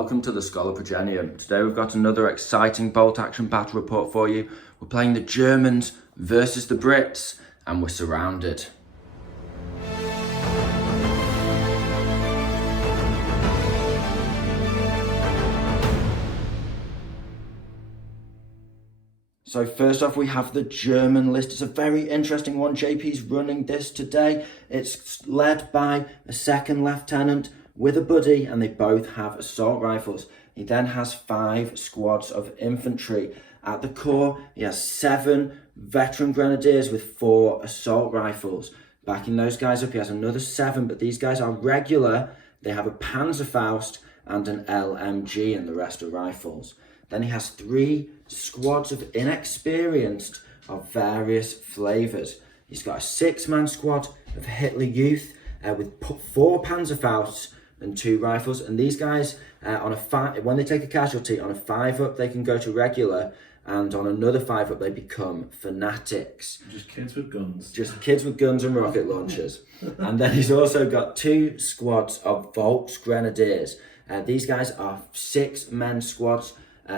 welcome to the Scholar Progenium. Today we've got another exciting bolt-action battle report for you. We're playing the Germans versus the Brits, and we're surrounded. So first off, we have the German list. It's a very interesting one. JP's running this today. It's led by a second lieutenant with a buddy, and they both have assault rifles. He then has 5 squads of infantry. At the core, he has 7 veteran grenadiers with 4 assault rifles. Backing those guys up, he has another 7, but these guys are regular. They have a Panzerfaust and an LMG, and the rest are rifles. Then he has 3 squads of inexperienced of various flavours. He's got a 6-man squad of Hitler Youth with 4 Panzerfausts and 2 rifles. And these guys, when they take a casualty, on a 5-up they can go to regular, and on another 5-up they become fanatics. Just kids with guns. Just kids with guns and rocket launchers. And then he's also got 2 squads of Volksgrenadiers. These guys are 6-men squads.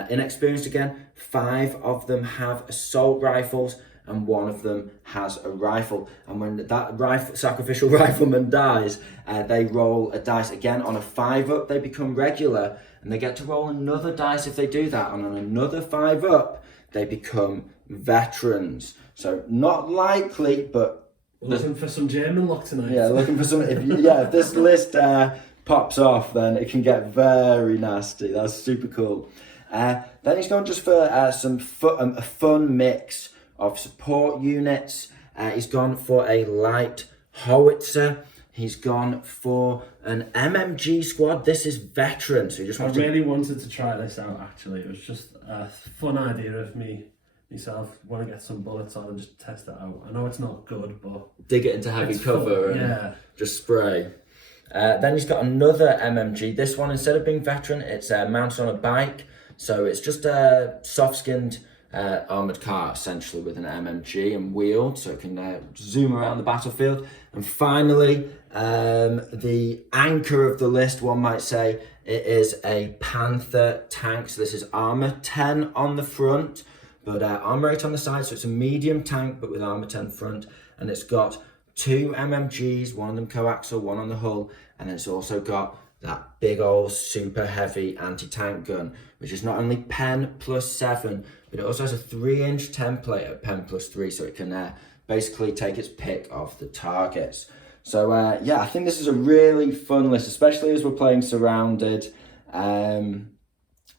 Inexperienced again, 5 of them have assault rifles and 1 of them has a rifle. And when that sacrificial rifleman dies, they roll a dice. Again, on a 5-up, they become regular, and they get to roll another dice if they do that. And on another 5-up, they become veterans. So not likely, but... Looking for some German luck tonight. Yeah, looking for some... If this list pops off, then it can get very nasty. That's super cool. Then he's gone just for a fun mix of support units. He's gone for a light howitzer. He's gone for an MMG squad. This is veteran, so he just wants really wanted to try this out, actually. It was just a fun idea of myself want to get some bullets on and just test it out. I know it's not good, but... dig it into heavy cover fun. And just spray. Then he's got another MMG. This one, instead of being veteran, it's mounted on a bike. So it's just a soft-skinned armoured car, essentially, with an MMG and wheeled, so it can zoom around the battlefield. And finally, the anchor of the list, one might say, it is a Panther tank. So this is armour 10 on the front, but armour 8 on the side. So it's a medium tank, but with armour 10 front. And it's got 2 MMGs, one of them coaxial, one on the hull. And then it's also got that big old super heavy anti-tank gun, which is not only Pen plus 7, but it also has a 3-inch template at Pen plus 3, so it can basically take its pick of the targets. So yeah, I think this is a really fun list, especially as we're playing surrounded. It's going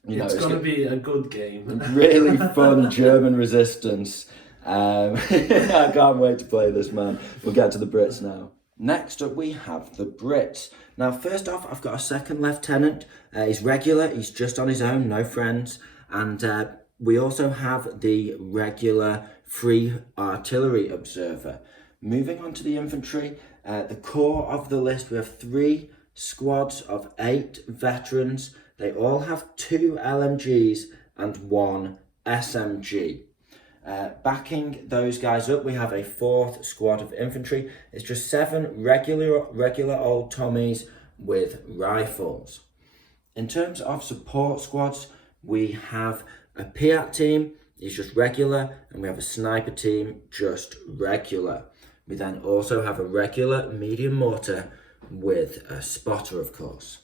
to be a good game. Really fun German resistance. I can't wait to play this, man. We'll get to the Brits now. Next up, we have the Brits. Now, first off, I've got a second lieutenant. He's regular. He's just on his own, no friends. And we also have the regular free artillery observer. Moving on to the infantry, the core of the list, we have 3 squads of 8 veterans. They all have 2 LMGs and 1 SMG. Backing those guys up, we have a 4th squad of infantry. It's just 7 regular old Tommies with rifles. In terms of support squads, we have a Piat team, he's just regular, and we have a sniper team, just regular. We then also have a regular medium mortar with a spotter, of course.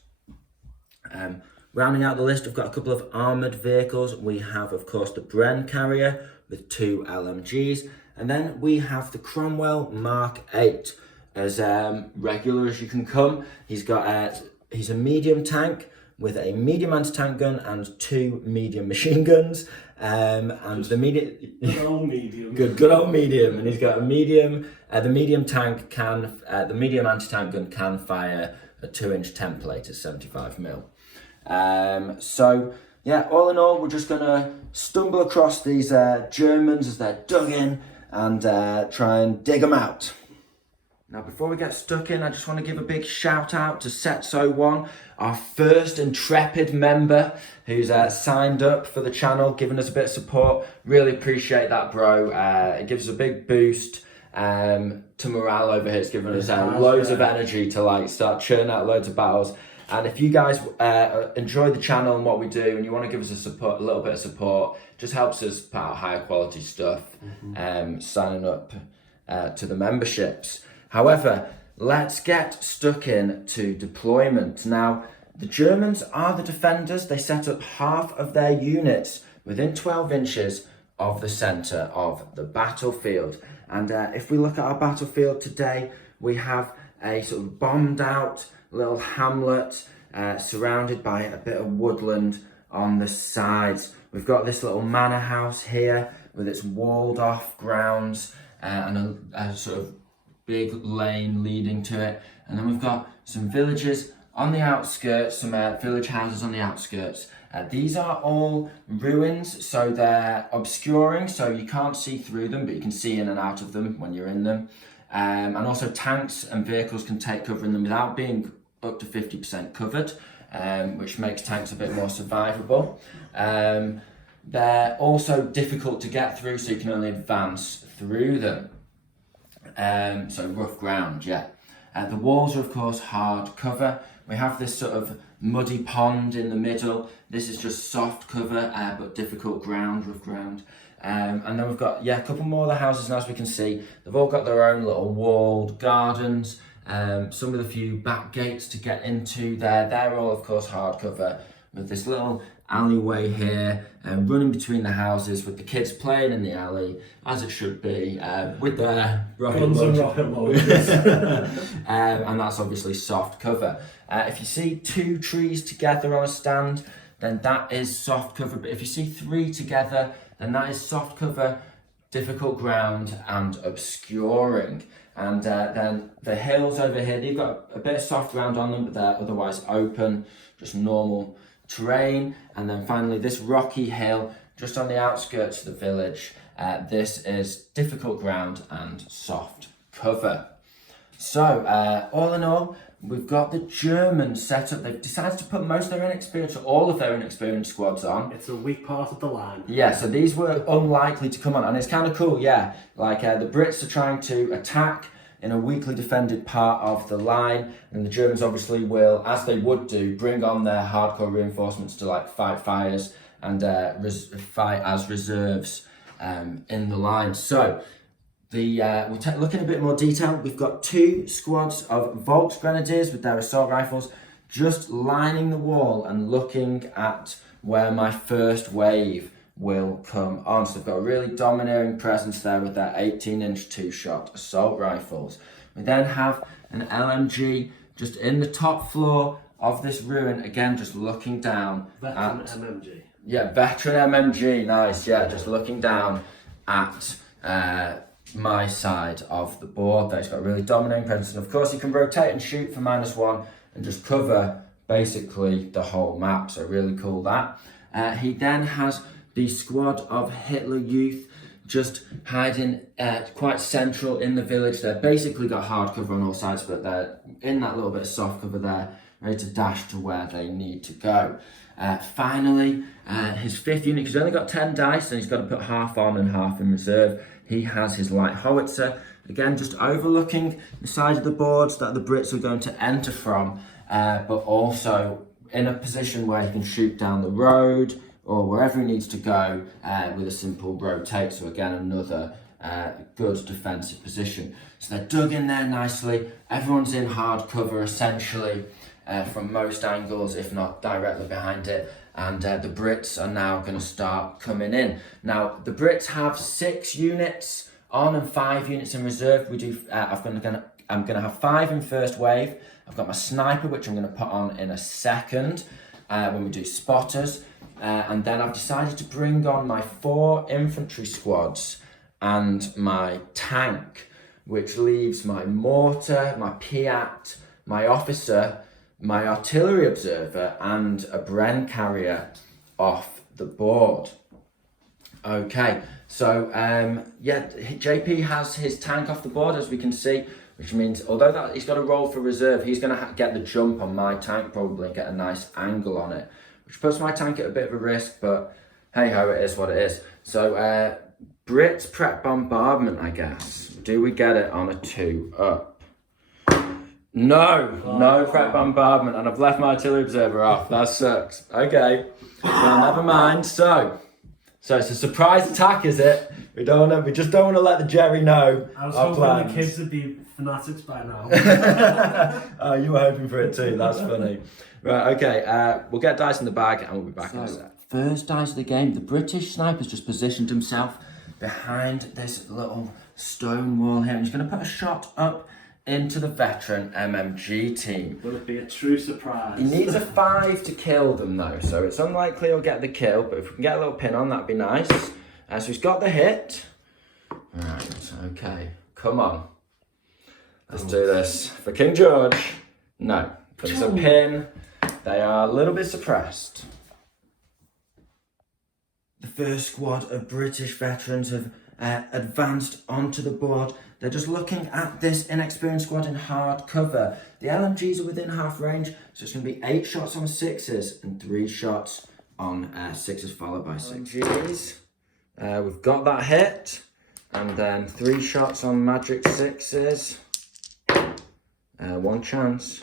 Rounding out the list, we've got a couple of armoured vehicles. We have, of course, the Bren carrier with 2 LMGs. And then we have the Cromwell Mark 8, as regular as you can come. He's a medium tank with a medium anti-tank gun and 2 medium machine guns. And the medium... Good old medium. Good old medium. And he's got a medium... the medium anti-tank gun can fire a 2-inch template at 75mm. So, yeah, all in all, we're just going to stumble across these Germans as they're dug in and try and dig them out. Now, before we get stuck in, I just want to give a big shout out to Setso1, our first intrepid member who's signed up for the channel, giving us a bit of support. Really appreciate that, bro. It gives us a big boost to morale over here. It's given us loads of energy to start churning out loads of battles. And if you guys enjoy the channel and what we do, and you want to give us a little bit of support, just helps us put out higher quality stuff, signing up to the memberships. However, let's get stuck in to deployment. Now, the Germans are the defenders. They set up half of their units within 12 inches of the centre of the battlefield. And if we look at our battlefield today, we have a sort of bombed out little hamlet surrounded by a bit of woodland on the sides. We've got this little manor house here with its walled off grounds and a sort of big lane leading to it. And then we've got some villages on the outskirts, some village houses on the outskirts. These are all ruins, so they're obscuring, so you can't see through them, but you can see in and out of them when you're in them. And also tanks and vehicles can take cover in them without being up to 50% covered, which makes tanks a bit more survivable. They're also difficult to get through, so you can only advance through them. So rough ground, yeah. The walls are of course hard cover. We have this sort of muddy pond in the middle. This is just soft cover, but difficult ground, rough ground. And then we've got, a couple more of the houses, and as we can see, they've all got their own little walled gardens, some with a few back gates to get into there. They're all, of course, hardcover, with this little alleyway here, running between the houses, with the kids playing in the alley, as it should be, with their Guns and rocket launchers. And that's obviously soft cover. If you see 2 trees together on a stand, then that is soft cover. But if you see 3 together, then that is soft cover, difficult ground, and obscuring. And then the hills over here, they've got a bit of soft ground on them, but they're otherwise open, just normal terrain. And then finally, this rocky hill just on the outskirts of the village. This is difficult ground and soft cover. So all in all, we've got the Germans set up. They've decided to put most of their inexperienced, or all of their inexperienced squads on. It's a weak part of the line. Yeah, so these were unlikely to come on, and it's kind of cool, yeah. Like the Brits are trying to attack in a weakly defended part of the line, and the Germans obviously will, as they would do, bring on their hardcore reinforcements to like fight fires and fight as reserves in the line. So we're looking a bit more detail. We've got 2 squads of Volksgrenadiers with their assault rifles just lining the wall and looking at where my first wave will come on. So they've got a really domineering presence there with their 18-inch 2-shot assault rifles. We then have an LMG just in the top floor of this ruin, again just looking down. Veteran MMG. Yeah, veteran MMG, nice, yeah, just looking down at my side of the board there. It's got a really dominating presence, and of course you can rotate and shoot for -1 and just cover basically the whole map, so really cool that. He then has the squad of Hitler Youth just hiding quite central in the village. They've basically got hard cover on all sides, but they're in that little bit of soft cover there, ready to dash to where they need to go. Finally, his 5th unit, he's only got 10 dice and he's got to put half on and half in reserve. He has his light howitzer, again just overlooking the side of the boards that the Brits are going to enter from, but also in a position where he can shoot down the road or wherever he needs to go with a simple rotate. So again, another good defensive position. So they're dug in there nicely. Everyone's in hard cover essentially from most angles, if not directly behind it. And the Brits are now going to start coming in. Now, the Brits have 6 units on and 5 units in reserve. We do. I'm going to have 5 in first wave. I've got my sniper, which I'm going to put on in a second when we do spotters. And then I've decided to bring on my 4 infantry squads and my tank, which leaves my mortar, my Piat, my officer, my artillery observer, and a Bren carrier off the board. Okay, so JP has his tank off the board, as we can see, which means although that he's got to roll for reserve, he's going to get the jump on my tank probably and get a nice angle on it, which puts my tank at a bit of a risk, but hey ho, it is what it is. So Brits prep bombardment, I guess. Do we get it on a 2 up? No prep bombardment, and I've left my artillery observer off. That sucks. Okay, well, never mind. So it's a surprise attack, is it? We just don't want to let the Jerry know I was our hoping plans. the kids would be fanatics by now. Oh, you were hoping for it too. That's funny. Right, okay. We'll get dice in the bag, and we'll be back in a sec. First dice of the game. The British sniper's just positioned himself behind this little stone wall here, and he's going to put a shot up into the veteran MMG team. Will it be a true surprise? He needs a 5 to kill them though, so it's unlikely he'll get the kill, but if we can get a little pin on, that'd be nice. So he's got the hit. Right, okay, come on. Let's do this. For King George, no. But it's a pin. They are a little bit suppressed. The first squad of British veterans have advanced onto the board. They're just looking at this inexperienced squad in hard cover. The LMGs are within half range, so it's going to be 8 shots on 6s and 3 shots on 6s followed by 6s. We've got that hit, and then 3 shots on magic 6s. 1 chance.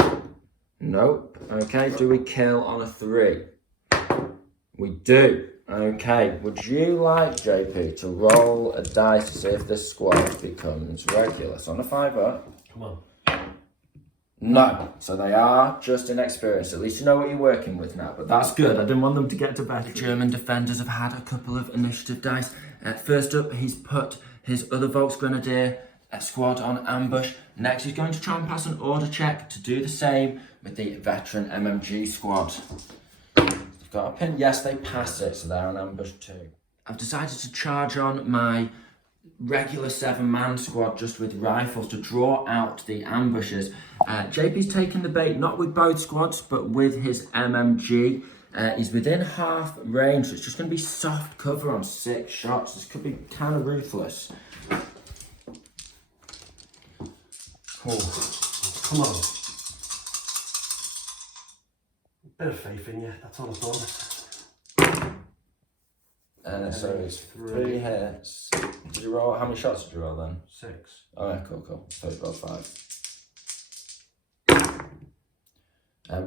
Nope. Okay, do we kill on a 3? We do. Okay, would you like, JP, to roll a dice to see if this squad becomes regular? So on a 5 up. Come on. No, so they are just inexperienced. At least you know what you're working with now, but that's good. I didn't want them to get to better. The German defenders have had a couple of initiative dice. First up, he's put his other Volksgrenadier squad on ambush. Next, he's going to try and pass an order check to do the same with the veteran MMG squad. Got a pin? Yes, they pass it, so they're on ambush too. I've decided to charge on my regular 7-man squad just with rifles to draw out the ambushes. JP's taken the bait, not with both squads, but with his MMG. He's within half range, so it's just going to be soft cover on 6 shots. This could be kind of ruthless. Oh, come on. Bit of faith in you, that's all I've done. So it's 3 hits. Did you roll? How many shots did you roll then? 6. Oh yeah, cool. So you rolled 5.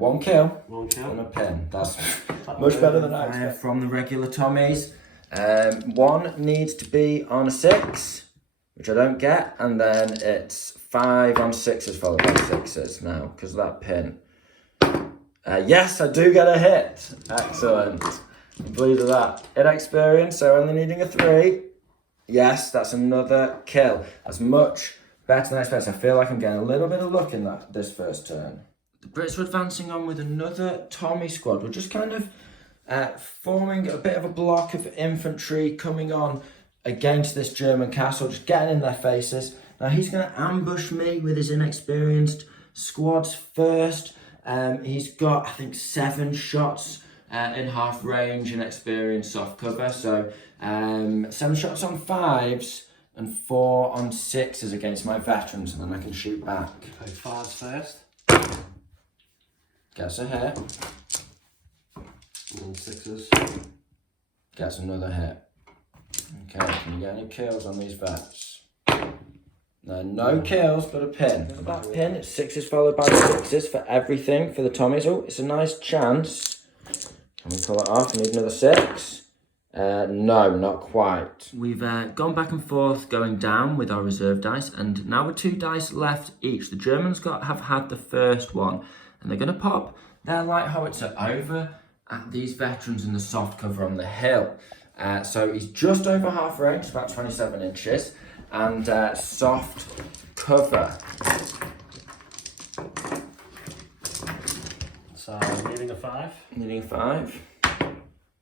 1 kill. 1 kill. And a pin. That's much better than I expected. From the regular Tommies. 1 needs to be on a 6, which I don't get, and then it's 5 on 6s followed by 6s now, because of that pin. Yes, I do get a hit. Excellent. I'm pleased with that. Inexperienced, so only needing a 3. Yes, that's another kill. That's much better than I expected. I feel like I'm getting a little bit of luck in this first turn. The Brits are advancing on with another Tommy squad. We're just kind of forming a bit of a block of infantry coming on against this German castle, just getting in their faces. Now he's going to ambush me with his inexperienced squads first. He's got, I think, 7 shots in half range and experienced soft cover. So 7 shots on 5s and 4 on 6s against my veterans, and then I can shoot back. Okay, 5s first. Gets a hit. And 6s. Gets another hit. Okay, can you get any kills on these vets? No kills, but a pin. For that pin, it's 6s followed by 6s for everything for the Tommies. Oh, it's a nice chance. Can we pull it off? We need another 6. No, not quite. We've gone back and forth going down with our reserve dice, and now with 2 dice left each. The Germans have had the first one, and they're going to pop their light howitzer over at these veterans in the soft cover on the hill. So he's just over half range, about 27 inches. And soft cover. So, needing a 5. Needing a 5.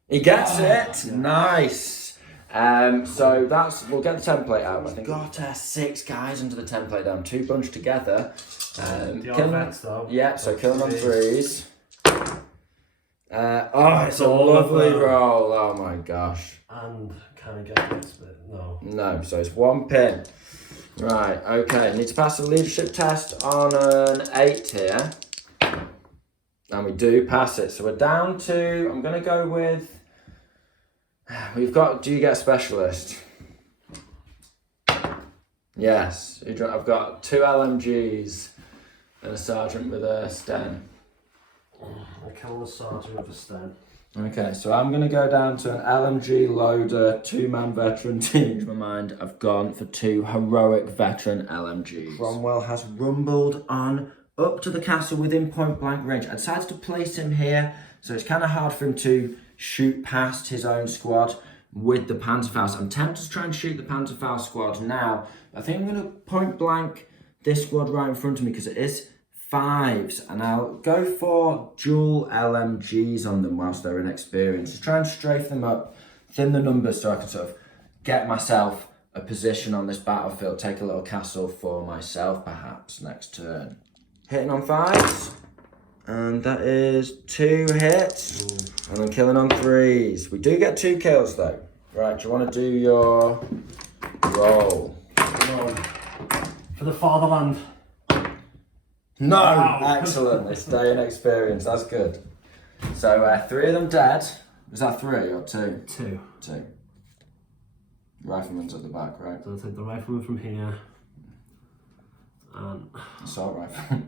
He gets it. Nice. So we'll get the template out. I think got 6 guys under the template down, 2 bunched together. The vets though. Yeah, so kill them on 3s. It's a lovely roll. Oh my gosh. And can I get this bit? No. No, so it's 1 pin. Right, okay. Need to pass a leadership test on an 8 here. And we do pass it. So we're down to, I'm going to go with, do you get a specialist? Yes. I've got 2 LMGs and a sergeant with a Sten. I kill the sergeant with a Sten. Okay, so I'm going to go down to an LMG loader, 2-man veteran team. In my mind, I've gone for 2 heroic veteran LMGs. Cromwell has rumbled on up to the castle within point blank range. I decided to place him here, so it's kind of hard for him to shoot past his own squad with the Panzerfaust. I'm tempted to try and shoot the Panzerfaust squad now. I think I'm going to point blank this squad right in front of me because it is 5s, and I'll go for dual LMGs on them whilst they're inexperienced. Just try and strafe them up, thin the numbers so I can sort of get myself a position on this battlefield, take a little castle for myself perhaps next turn. Hitting on 5s, and that is 2 hits, and I'm killing on 3s. We do get 2 kills though. Right, do you want to do your roll? Come on. For the fatherland. No! Wow. Excellent, they stay in experience, that's good. So 3 of them dead. Was that 3 or 2? 2. 2. Rifleman's at the back, right? So I'll take the rifleman from here. And Assault rifle.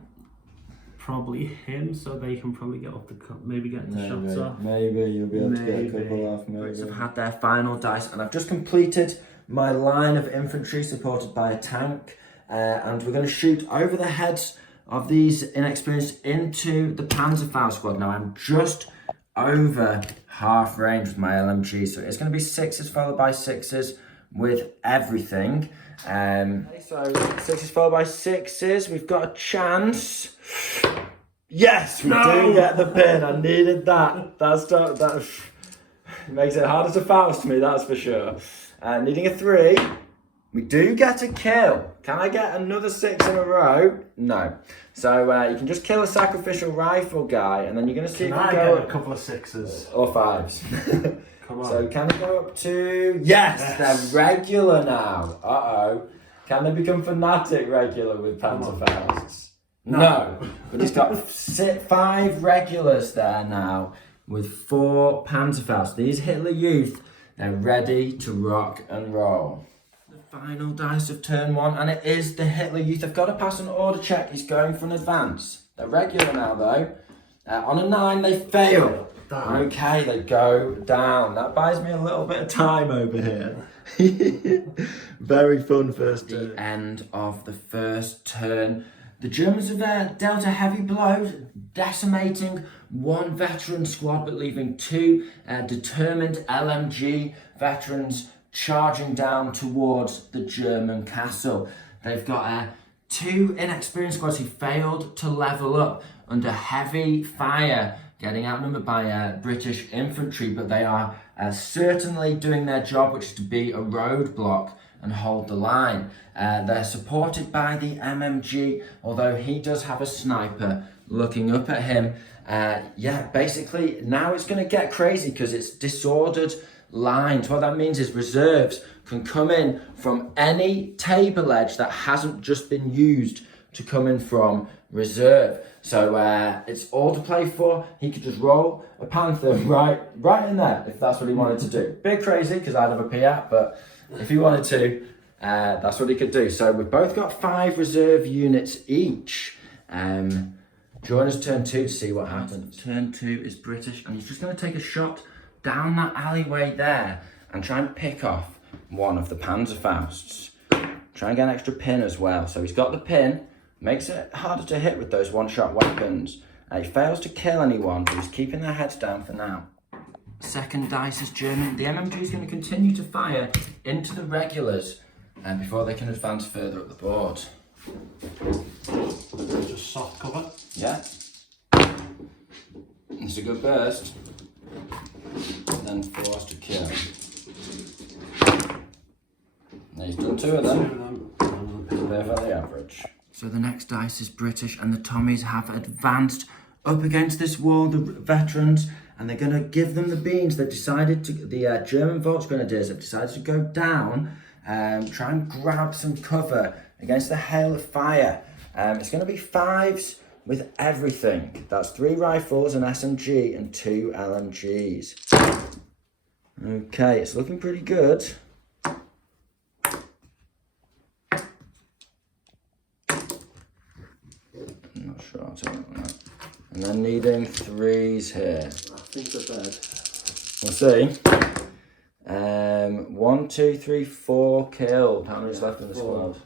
probably him, so they can probably get off the maybe get the shots off. Maybe you'll be able to get a Maybe. couple off, maybe. Brits have had their final dice, and I've just completed my line of infantry supported by a tank, and we're going to shoot over the heads of these inexperienced into the Panzerfaust squad. Now I'm just over half range with my LMG, so it's going to be 6s followed by 6s with everything. So 6s followed by 6s, we've got a chance. Yes, we do get the pin. I needed that. That makes it harder to Faust me, that's for sure. Needing a 3. We do get a kill. Can I get another 6 in a row? No. So you can just kill a sacrificial rifle guy, and then you're going to see Can if I you go get a couple of 6s? Or 5s. Come on. So can it go up to... Yes, they're regular now. Uh-oh. Can they become fanatic regular with Panzerfausts? No. But he's got 5 regulars there now with 4 Panzerfausts. These Hitler Youth, they're ready to rock and roll. The final dice of turn 1, and it is the Hitler Youth. They've got to pass an order check. He's going for an advance. They're regular now, though. On a 9, they fail. Down. Okay, they go down. That buys me a little bit of time over here. Very fun first turn. The end of the first turn. The Germans have dealt a heavy blow, decimating 1 veteran squad, but leaving 2 determined LMG veterans charging down towards the German castle. They've got 2 inexperienced squads who failed to level up under heavy fire, getting outnumbered by British infantry, but they are certainly doing their job, which is to be a roadblock and hold the line. They're supported by the MMG, although he does have a sniper looking up at him. Basically now it's going to get crazy because it's disordered lines. What that means is reserves can come in from any table edge that hasn't just been used to come in from reserve. So it's all to play for. He could just roll a Panther right in there if that's what he wanted to do. Bit crazy because I'd have a Piat, but if he wanted to, that's what he could do. So we've both got 5 reserve units each. Join us turn 2 to see what happens. Turn 2 is British, and he's just going to take a shot down that alleyway there and try and pick off one of the Panzerfausts. Try and get an extra pin as well. So he's got the pin. Makes it harder to hit with those one-shot weapons. He fails to kill anyone, but he's keeping their heads down for now. Second dice is German. The MMG is going to continue to fire into the regulars before they can advance further up the board. Just soft cover. Yeah. It's a good burst. Then forced to kill. Now he's done 2 of them. Perfectly average. So the next dice is British, and the Tommies have advanced up against this wall, the veterans, and they're going to give them the beans. They've decided to, the German Volksgrenadiers have decided to go down, try and grab some cover against the hail of fire. It's going to be 5s with everything. That's 3 rifles, an SMG, and 2 LMGs. Okay, it's looking pretty good. shot. And then needing 3s here. I think they're dead. We'll see. 1, 2, 3, 4 killed. How many's left in the squad?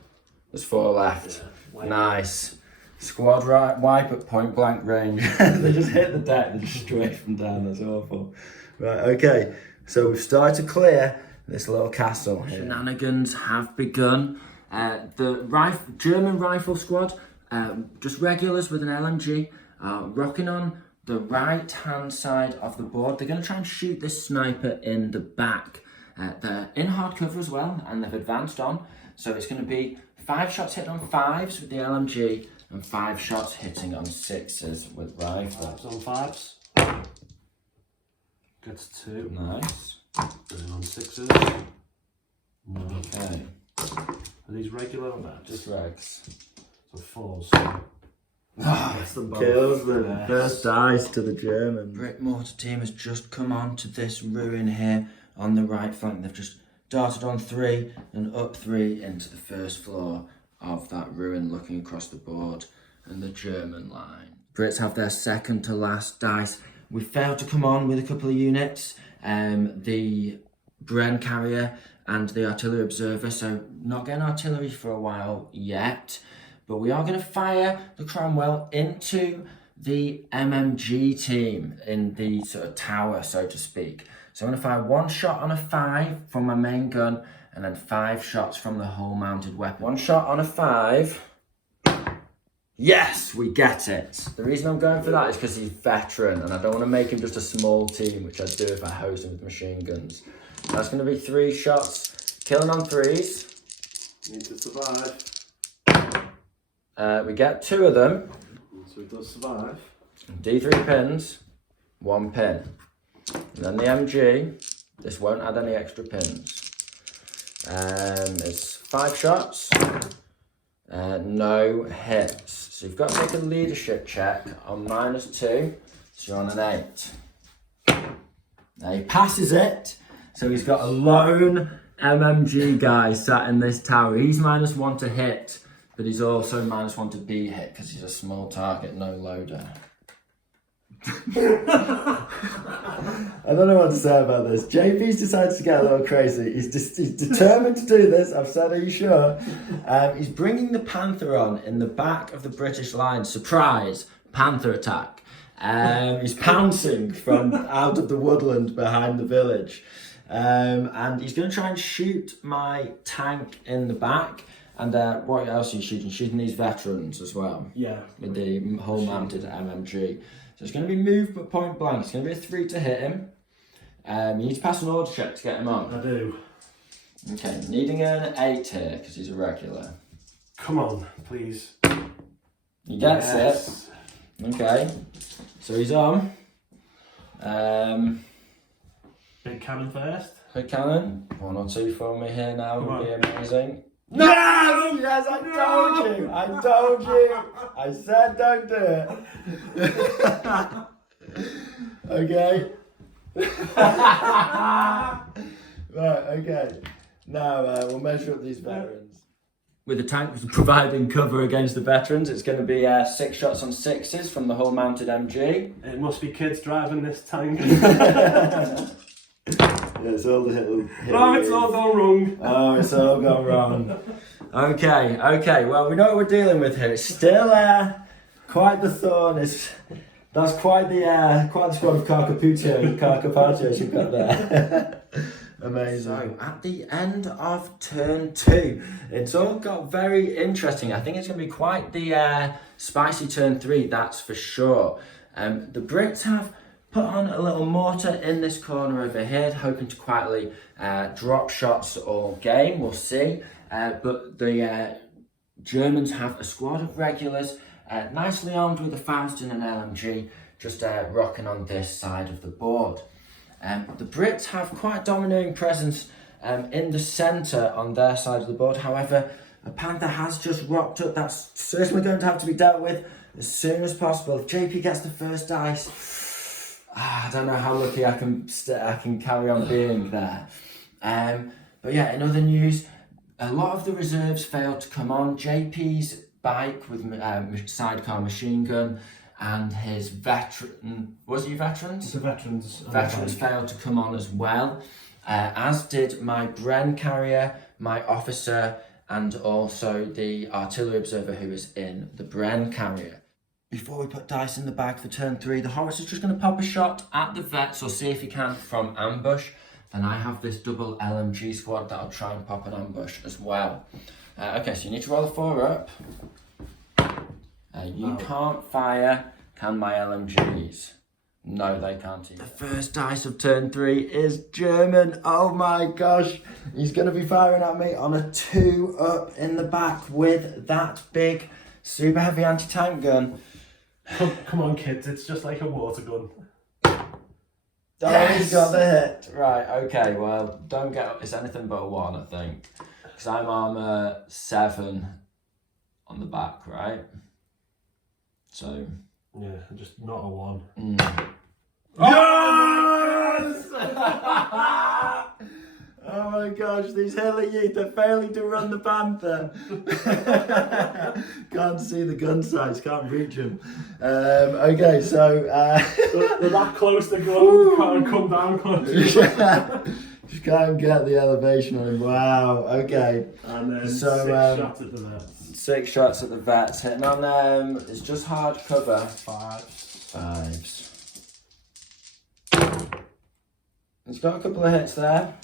There's 4 left. Yeah, Nice. Squad wipe at point blank range. They just hit the deck, they just strafe them down. That's awful. Right, okay. So we've started to clear this little castle here. Shenanigans have begun. The German rifle squad, just regulars with an LMG, rocking on the right hand side of the board. They're going to try and shoot this sniper in the back. They're in hard cover as well, and they've advanced on. So it's going to be 5 shots hitting on 5s with the LMG and 5 shots hitting on 6s with rifle. 5s on 5s. Gets 2. Nice. Going on 6s. Okay. Are these regular or not? Just regs. So 4s. Gets them both. Kills them. Yes. First dice to the German. Brit mortar team has just come on to this ruin here on the right flank. They've just darted on 3 and up 3 into the first floor of that ruin, looking across the board and the German line. Brits have their second to last dice. We failed to come on with a couple of units. The Bren carrier and the artillery observer, so not getting artillery for a while yet. But we are going to fire the Cromwell into the MMG team in the sort of tower, so to speak. So I'm going to fire 1 shot on a 5 from my main gun, and then 5 shots from the hull mounted weapon. 1 shot on a 5. Yes, we get it. The reason I'm going for that is because he's veteran, and I don't want to make him just a small team, which I'd do if I hosed him with machine guns. That's going to be 3 shots, killing on 3s. Need to survive. We get 2 of them. So he does survive. D3 pins, 1 pin. And then the MG, this won't add any extra pins. It's 5 shots, no hits. So you've got to take a leadership check on -2, so you're on an 8. Now he passes it, so he's got a lone MMG guy sat in this tower. He's -1 to hit, but he's also -1 to be hit because he's a small target, no loader. I don't know what to say about this. JP's decided to get a little crazy. He's determined to do this. I've said, are you sure? He's bringing the Panther on in the back of the British line. Surprise, Panther attack. He's pouncing from out of the woodland behind the village. And he's going to try and shoot my tank in the back. And what else are you shooting? Shooting these veterans as well. Yeah. With the hull mounted MMG. So it's going to be moved but point blank. It's going to be a 3 to hit him. You need to pass an order check to get him on. I do. Okay, needing an 8 here because he's a regular. Come on, please. He gets Yes. it. Okay, so he's on. Big cannon first. Hood cannon. 1 or 2 for me here now Come would be on. amazing. No! Yes, I told you! I told you! I said don't do it. Okay. Right, okay. Now we'll measure up these veterans. With the tank providing cover against the veterans, it's going to be 6 shots on 6s from the hull mounted MG. It must be kids driving this tank. Yeah, it's all the hit. Oh, it's all gone wrong. Oh, it's all gone wrong. Okay. Well, we know what we're dealing with here. It's still quite the thorn. That's quite the squad of Carcapacios you've got there. Amazing. So, at the end of turn 2, it's all got very interesting. I think it's going to be quite the spicy turn 3, that's for sure. The Brits have put on a little mortar in this corner over here, hoping to quietly drop shots all game. We'll see. But the Germans have a squad of regulars, nicely armed with a Faust and an LMG, just rocking on this side of the board. The Brits have quite a domineering presence in the centre on their side of the board. However, a Panther has just rocked up. That's certainly going to have to be dealt with as soon as possible. If JP gets the first dice, I don't know how lucky I can carry on being there. But yeah, in other news, a lot of the reserves failed to come on. JP's bike with sidecar machine gun, and his veteran, was he veterans? The veterans. Veterans failed to come on as well, as did my Bren carrier, my officer, and also the artillery observer who is in the Bren carrier. Before we put dice in the bag for turn 3, the Horace is just going to pop a shot at the vets, or see if he can from ambush. Then I have this double LMG squad that I'll try and pop an ambush as well. Okay, so you need to roll a 4 up. You can't fire, can my LMGs? No, they can't either. The first dice of turn 3 is German. Oh my gosh. He's going to be firing at me on a 2 up in the back with that big, super heavy anti-tank gun. Come on, kids, it's just like a water gun. Oh, he's got the hit. Right, okay, well, don't get up. It's anything but a 1, I think. Because I'm armor 7 on the back, right? So... yeah, just not a 1. Yes! Oh my gosh, these hilly youth are failing to run the Panther. Can't see the gun sights, can't reach them. Okay, so... They're that close to gun, can't come down close. Just can't get the elevation on him. Wow, okay. And then So, 6 shots at the vets. 6 shots at the vets. Hitting on them. It's just hard cover. 5s. He's got a couple of hits there.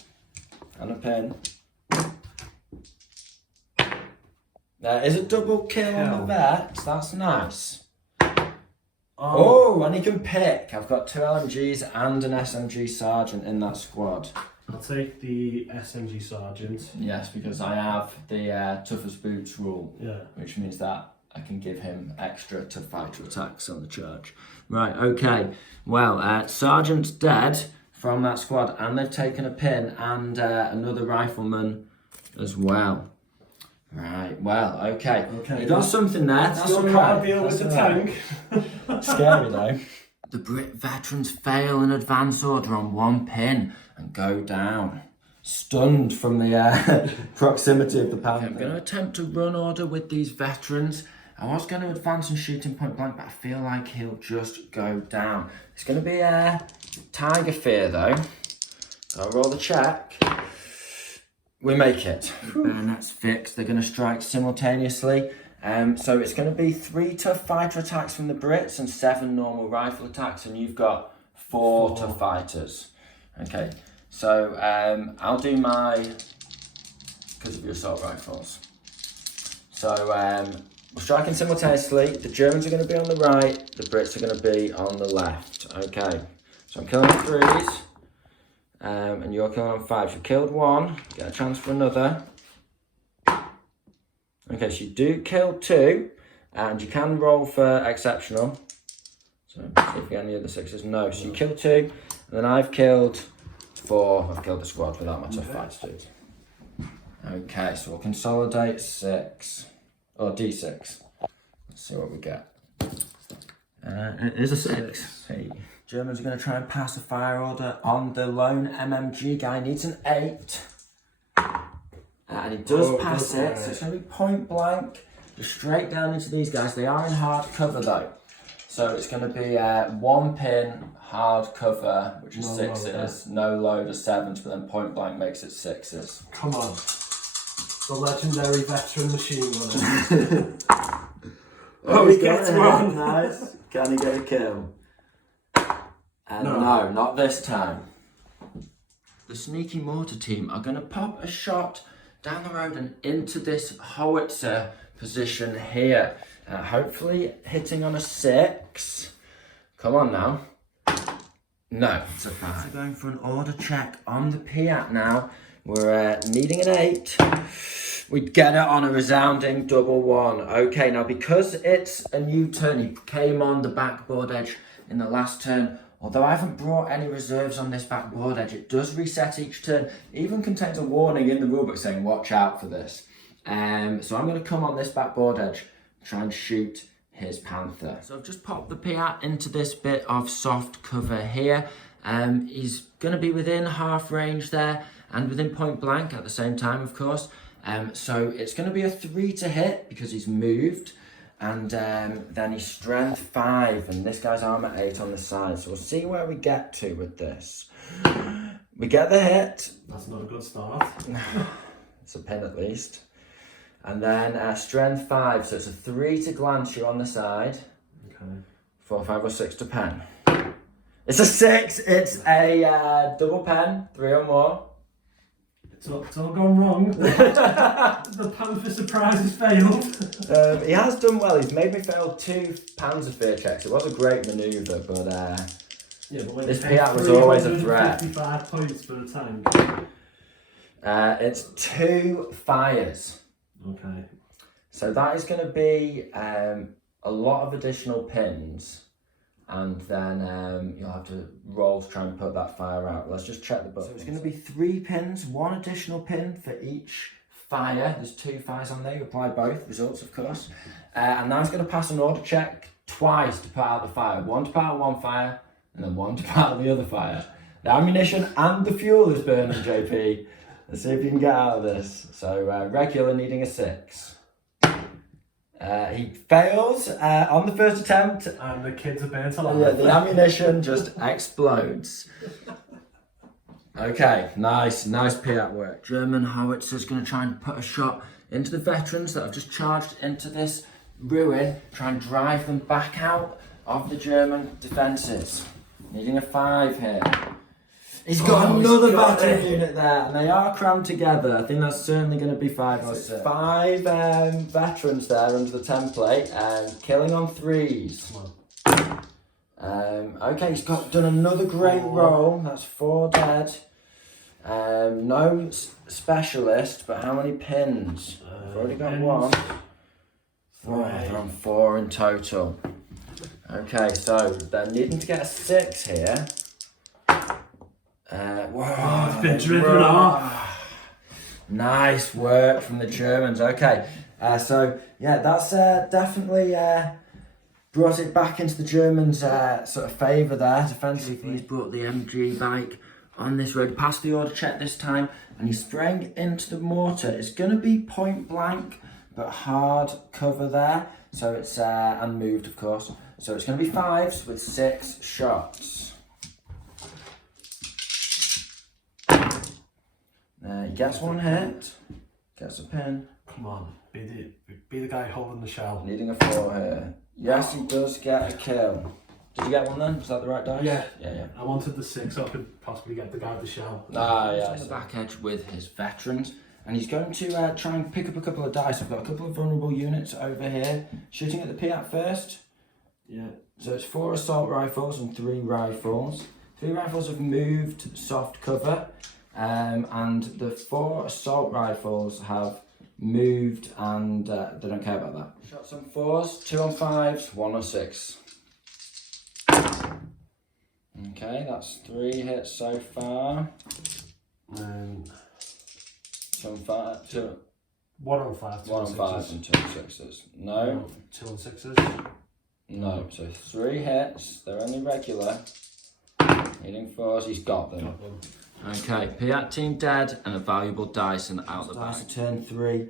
And a pin. There is a double kill on the vets. That's nice. Oh, and he can pick. I've got 2 LMGs and an SMG sergeant in that squad. I'll take the SMG sergeant. Yes, because I have the toughest boots rule. Yeah. Which means that I can give him extra to fighter attacks on the charge. Right, okay. Well, sergeant's dead from that squad, and they've taken a pin and another rifleman as well. Right, well, okay. You got something there. That's Still all can't right. deal with the That's tank. Scary though. The Brit veterans fail an advance order on 1 pin and go down. Stunned from the proximity of the Panther. I'm going to attempt to run order with these veterans. I was going to advance and shoot him point blank, but I feel like he'll just go down. It's going to be a Tiger Fear though. I'll roll the check. We make it. Bayonets fixed. They're going to strike simultaneously. So it's going to be 3 tough fighter attacks from the Brits and 7 normal rifle attacks, and you've got 4 tough fighters. Okay, so I'll do my, because of your assault rifles. So we're striking simultaneously. The Germans are going to be on the right, the Brits are going to be on the left. Okay, so I'm killing on 3s, and you're killing on 5s. You killed 1, get a chance for another. Okay, so you do kill 2, and you can roll for exceptional. So see if you get any other 6s. No, so you kill 2, and then I've killed 4. I've killed the squad without my tough fights, dude. Okay, so we'll consolidate 6, or D6. Let's see what we get. It is a 6. Hey. Germans are going to try and pass a fire order on the lone MMG guy. Needs an 8. And he does pass it, so it's going to be point blank, just straight down into these guys. They are in hard cover though. So it's going to be 1 pin, hard cover, which is 6s, no load of 7s, but then point blank makes it 6s. Come on. The legendary veteran machine gunner. Oh, he gets one. Nice. Can he get a kill? And no, not this time. The sneaky mortar team are going to pop a shot down the road and into this howitzer position here. Hopefully hitting on a 6. Come on now. No, it's a 5. We're going for an order check on the Piat now. We're needing an 8. We get it on a resounding double 1. Okay, now because it's a new turn, he came on the backboard edge in the last turn. Although I haven't brought any reserves on this backboard edge, it does reset each turn. It even contains a warning in the rulebook saying watch out for this. So I'm going to come on this backboard edge, try and shoot his Panther. So I've just popped the Piat into this bit of soft cover here. He's going to be within half range there and within point blank at the same time, of course. So it's going to be a 3 to hit because he's moved. And then he's strength 5, and this guy's armor 8 on the side. So we'll see where we get to with this. We get the hit. That's not a good start. It's a pin at least. And then strength 5, so it's a 3 to glance you on the side. Okay. 4, 5, or 6 to pen. It's a 6. It's a double pen, 3 or more. It's all gone wrong. The Panther surprise has failed. He has done well. He's made me fail 2 pounds of fear checks. It was a great manoeuvre, but yeah, but when this you pay Piat was always a threat. 55 points for a tank. It's 2 fires. Okay. So that is going to be a lot of additional pins, and then you'll have to roll to try and put that fire out. Let's just check the buttons. So it's going to be 3 pins, 1 additional pin for each fire. There's 2 fires on there. You apply both results, of course. And now it's going to pass an order check twice to put out the fire. 1 to put out one fire, and then 1 to put out the other fire. The ammunition and the fuel is burning, JP. Let's see if you can get out of this. So regular needing a 6. He fails on the first attempt. And the kids are burnt alive. Yeah, the ammunition just explodes. Okay, nice Piat work. German howitzer's going to try and put a shot into the veterans that have just charged into this ruin, try and drive them back out of the German defences. Needing a 5 here. He's got another veteran unit there, and they are crammed together. I think that's certainly going to be 5 or 6. 5 veterans there under the template, killing on 3s. Come on. Okay, he's done another great roll. That's 4 dead. No specialist, but how many pins? I've already got pins. 1. 4. They're on 4 in total. Okay, so they're needing to get a 6 here. Whoa, It's been driven off. Nice work from the Germans. Okay, so yeah, that's definitely brought it back into the Germans' sort of favour there. Defensively, he's brought the MG bike on this road. Passed the order check this time, and he's spraying into the mortar. It's going to be point blank, but hard cover there. So it's and moved, of course. So it's going to be 5s with 6 shots. He gets 1 hit, gets a pin. Come on, be the guy holding the shell. Needing a 4 here. Yes, he does get a kill. Did you get 1 then? Was that the right dice? Yeah. Yeah. I wanted the 6 so I could possibly get the guy with the shell. Yeah. On the back edge with his veterans, and he's going to try and pick up a couple of dice. I've got a couple of vulnerable units over here. Shooting at the Piat first. Yeah. So it's 4 assault rifles and 3 rifles. 3 rifles have moved soft cover. And the 4 assault rifles have moved, and they don't care about that. Shots on 4s, 2 on 5s, 1 on 6. Okay, that's 3 hits so far. 2 2 on 5, 2. 1 on 5, 2 1 on on 5 6s. and 2 on 6s. No. 2 on 6s. No. So 3 hits. They're only regular. Hitting 4s. He's got them. Okay, Piat team dead and a valuable dice and out the back. Dice turn 3.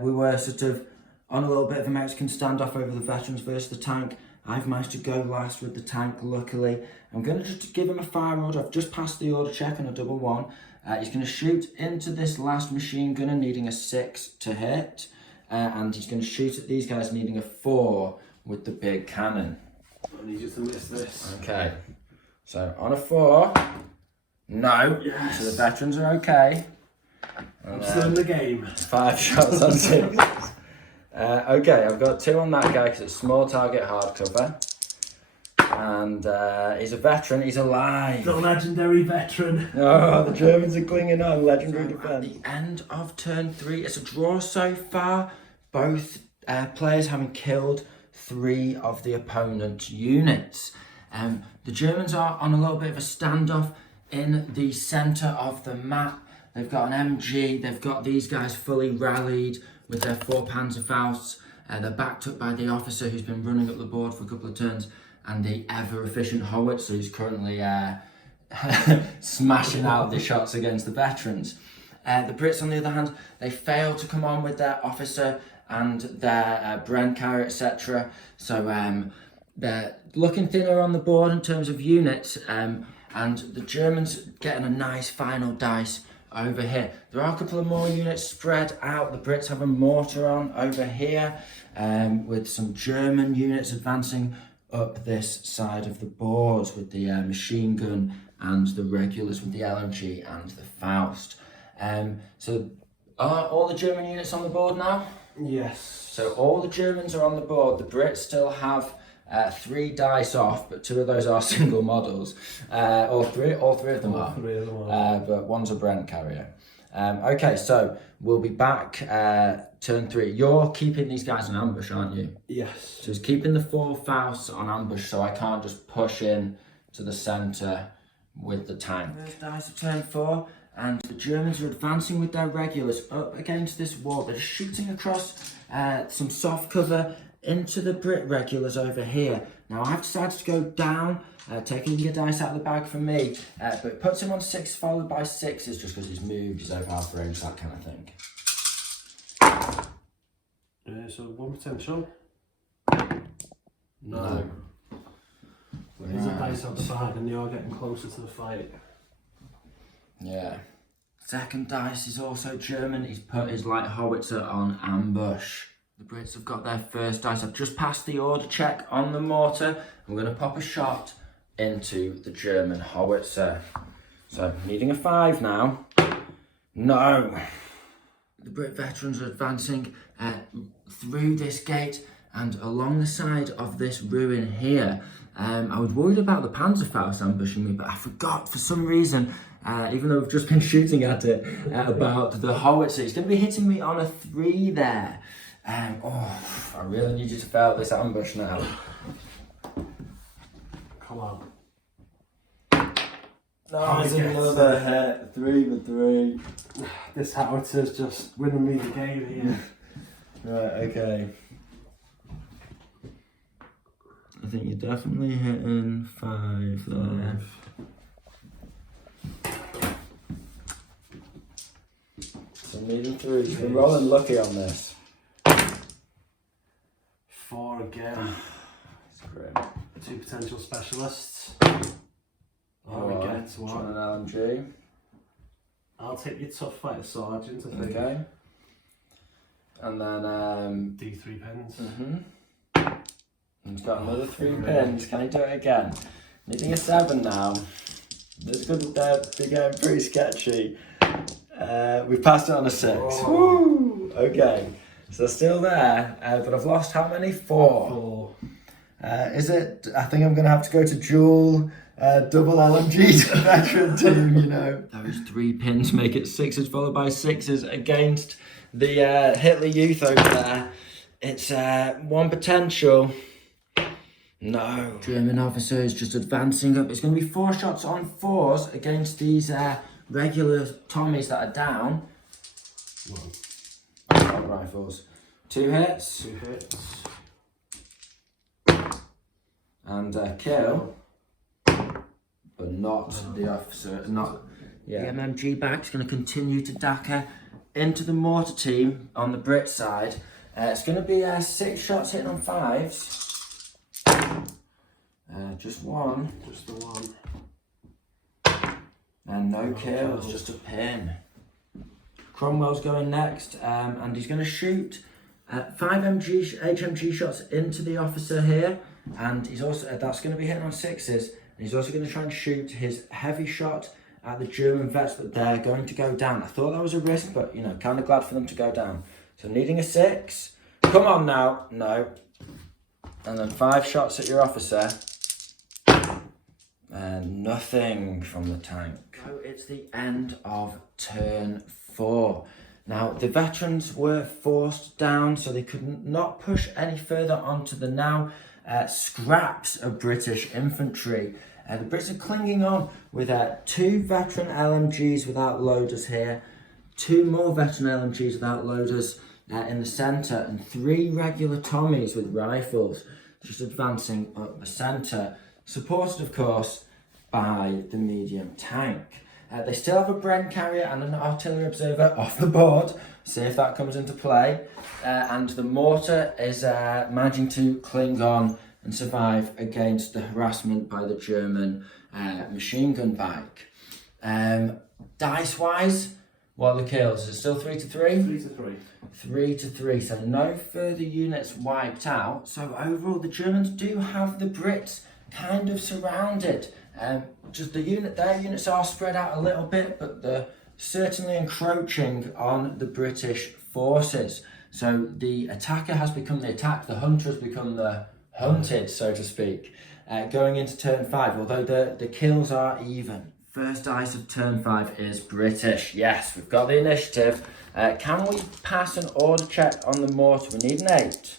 We were sort of on a little bit of a Mexican standoff over the veterans versus the tank. I've managed to go last with the tank, luckily. I'm going to just give him a fire order. I've just passed the order check on a double 1. He's going to shoot into this last machine gunner, needing a 6 to hit. And he's going to shoot at these guys, needing a 4 with the big cannon. I need you to miss this. Okay, so on a 4. No, Yes. So the veterans are okay. I'm still in the game. 5 shots on 6. Okay, I've got 2 on that guy because it's small target hard cover. And he's a veteran, he's alive. The legendary veteran. Oh, the Germans are clinging on, legendary So defence. At the end of turn 3, it's a draw so far. Both players having killed 3 of the opponent's units. The Germans are on a little bit of a standoff in the centre of the map. They've got an MG, they've got these guys fully rallied with their 4 Panzerfausts. They're backed up by the officer who's been running up the board for a couple of turns, and the ever-efficient howitzer who's currently smashing out the shots against the veterans. The Brits, on the other hand, they failed to come on with their officer and their Bren carrier, etc. So they're looking thinner on the board in terms of units, and the Germans getting a nice final dice over here. There are a couple of more units spread out. The Brits have a mortar on over here, with some German units advancing up this side of the board with the machine gun and the regulars with the LMG and the Faust. So are all the German units on the board now? Yes. So all the Germans are on the board. The Brits still have 3 dice off, but 2 of those are single models. All three of them are. But one's a Brent carrier. Okay, so we'll be back turn 3. You're keeping these guys in ambush, aren't you? Yes. So it's keeping the 4 Fausts on ambush, so I can't just push in to the centre with the tank. First dice of turn 4, and the Germans are advancing with their regulars up against this wall. They're shooting across some soft cover into the Brit regulars over here. Now I've decided to go down, taking your dice out of the bag for me, but it puts him on 6 followed by 6s just because he's moved, he's over half range, that kind of thing. So 1 potential. No. There's a dice outside and you're getting closer to the fight. Yeah. Second dice is also German. He's put his light howitzer on ambush. The Brits have got their first dice. I've just passed the order check on the mortar. I'm going to pop a shot into the German howitzer. So, needing a 5 now. No. The Brit veterans are advancing through this gate and along the side of this ruin here. I was worried about the Panzerfaust ambushing me, but I forgot for some reason, even though I've just been shooting at it, about the howitzer. It's going to be hitting me on a 3 there. I really need you to fail this ambush now. Come on. No, it's another hit. 3 for 3. This howitzer's just winning me the game here. Right, okay. I think you're definitely hitting 5 there. So needing 3. We're rolling lucky on this. 4 again. It's grim. 2 potential specialists. Oh, we get get one. 1. An LMG. I'll take your tough fighter sergeant, I think. Okay. And then D3 pins. He's got another 3 pins. Can he do it again? Needing a 7 now. This could be getting pretty sketchy. We've passed it on a 6. Oh. Woo! Okay. So still there, but I've lost how many? 4. 4. Is it? I think I'm going to have to go to dual double LMG to veteran team, you know. Those 3 pins make it 6s followed by 6s against the Hitler Youth over there. It's 1 potential. No. German officer is just advancing up. It's going to be 4 shots on 4s against these regular Tommies that are down. 1. Assault rifles. 2 hits. 2 hits. And kill. But not the officer. Not. Yeah. The MMG bag's going to continue to dagger into the mortar team on the Brit side. It's going to be 6 shots hitting on 5s. Just 1. Just the 1. And no kills, just a pin. Cromwell's going next, and he's going to shoot 5 HMG shots into the officer here, and he's also that's going to be hitting on 6s. And he's also going to try and shoot his heavy shot at the German vets, but they're going to go down. I thought that was a risk, but you know, kind of glad for them to go down. So needing a 6. Come on now, no. And then 5 shots at your officer. And nothing from the tank. So it's the end of turn 4. Now the veterans were forced down, so they could not push any further onto the now scraps of British infantry. The Brits are clinging on with 2 veteran LMGs without loaders here, 2 more veteran LMGs without loaders in the centre, and 3 regular Tommies with rifles just advancing up the centre, supported of course by the medium tank. They still have a Bren carrier and an artillery observer off the board. See if that comes into play. And the mortar is managing to cling on and survive against the harassment by the German machine gun bike. Dice-wise, what are the kills? Is it still 3 to 3? 3 to 3. 3 to 3, so no further units wiped out. So overall, the Germans do have the Brits kind of surrounded. Just their units are spread out a little bit, but they're certainly encroaching on the British forces. So the attacker has become the attacked, the hunter has become the hunted, so to speak, going into turn 5, although the kills are even. First dice of turn 5 is British. Yes, we've got the initiative. Can we pass an order check on the mortar? We need an 8.